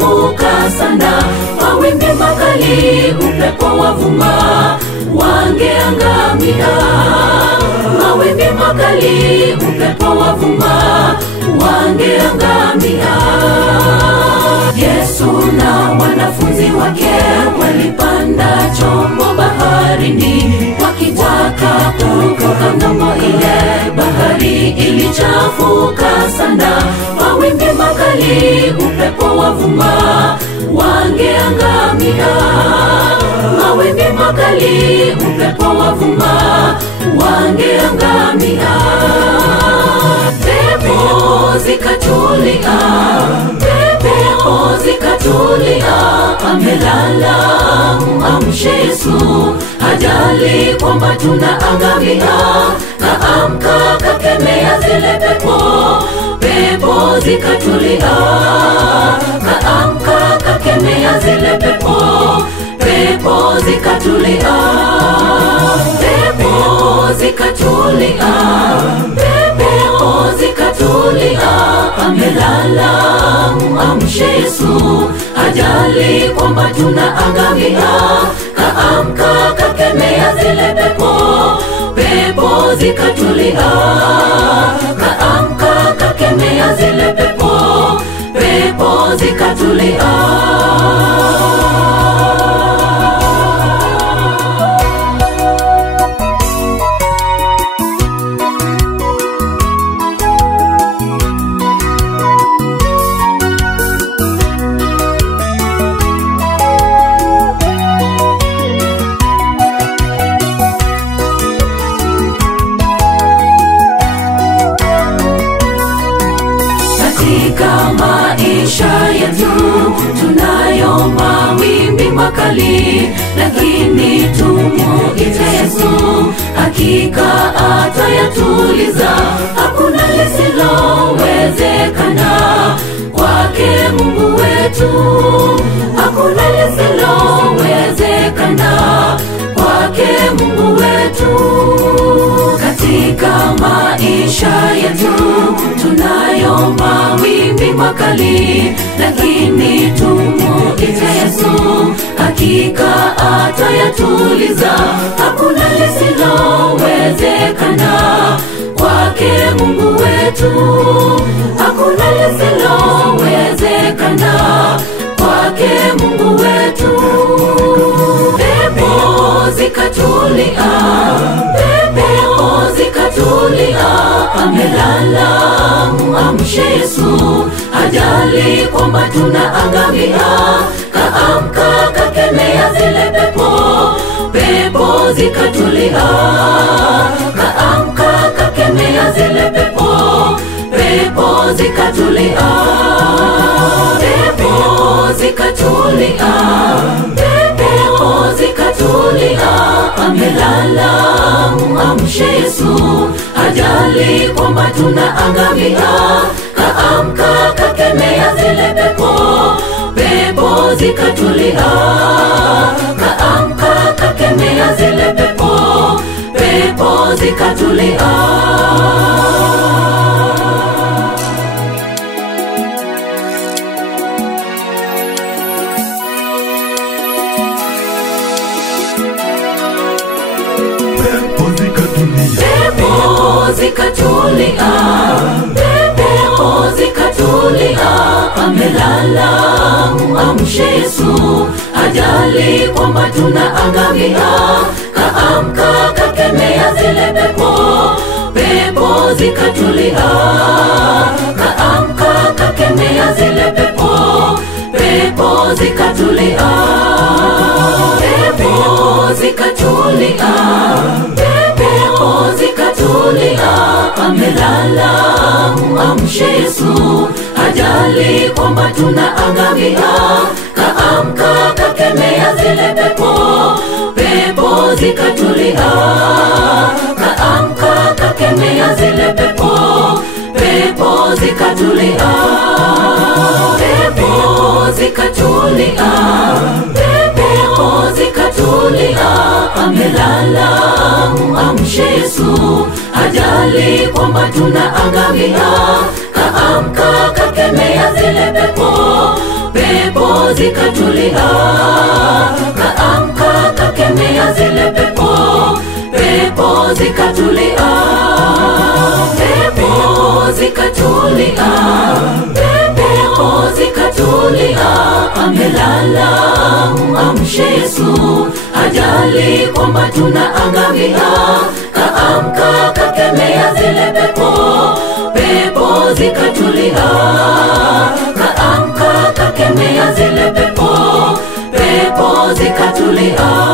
ilichafuka sana. Mawimbi makali, upepo wavuma, wangeangamia. Mawimbi makali, upepo wavuma, wangeangamia. Yesu na wanafunzi wake walipanda chombo baharini, wakitaka kuvuka ng'ambo ile. Bahari ilichafuka sana. Mawimbi makali, upepo wavuma, wangeangamia. Mawimbi makali, upepo wavuma, wangeangamia. Pepo zikatulia, pepo zikatulia, amelala, muamshe Yesu, hajali kwamba tunaangamia. Kaamka, kakemea zile pepo, pepo zikatulia. Kaamka, kakemea zile pepo, pepo zikatulia. Pepo zikatulia, pepo zikatulia, amelala, muamshe Yesu, hajali kwamba tunaangamia. Kaamka, kakemea zile pepo, pepo zikatulia. Kaamka, kakemea zile pepo, pepo zikatulia. Maisha yetu tunayo mawimbi makali, lakini tumuite Yesu, hakika atayatuliza. Hakuna lisilowezekana kwake Mungu wetu. Hakuna lisilowezekana kwake Mungu wetu. Katika maisha yetu tunayo mawimbi makali, lakini tumuite Yesu, hakika atayatuliza. Hakuna lisilowezekana kwake Mungu wetu. Hakuna lisilowezekana kwake Mungu wetu. Pepo zikatulia, pepo zikatulia, amelala, muamshe Yesu, hajali kwamba tunaangamia. Kaamka, kakemea zile pepo, pepo zikatulia. Kaamka, kakemea zile pepo, pepo zikatulia. Pepo zikatulia, pepo zikatulia, amelala, muamshe Yesu, hajali kwamba tunaangamia. Kaamka, kakemea zile pepo, pepo zikatulia. Kaamka, kakemea zile pepo, pepo zikatulia. Zikatulia, pepo zikatulia, amelala, muamshe Yesu, hajali kwamba tunaangamia. Kaamka, kakemea zile pepo, pepo zikatulia. Kaamka, kakemea zile pepo, pepo zikatulia. Pepo zikatulia, pepo zikatulia, amelala, muamshe Yesu, hajali kwamba tunaangamia. Kaamka, kakemea zile pepo, pepo zikatulia. Kaamka, kakemea zile pepo, pepo zikatulia. Pepo zikatulia, pepo zikatulia, amelala, muamshe Yesu, hajali kwamba tunaangamia. Kaamka, kakemea zile pepo, pepo zikatulia. Kaamka kakemea zile pepo, pepo zikatulia. Pepo zikatulia, pepo zikatulia. Amelala, amshe Yesu, hajali kwamba tunaangamia. Kaamka kakemea zile pepo, pepo zikatulia. Kaamka kakemea zile pepo, pepo zikatulia.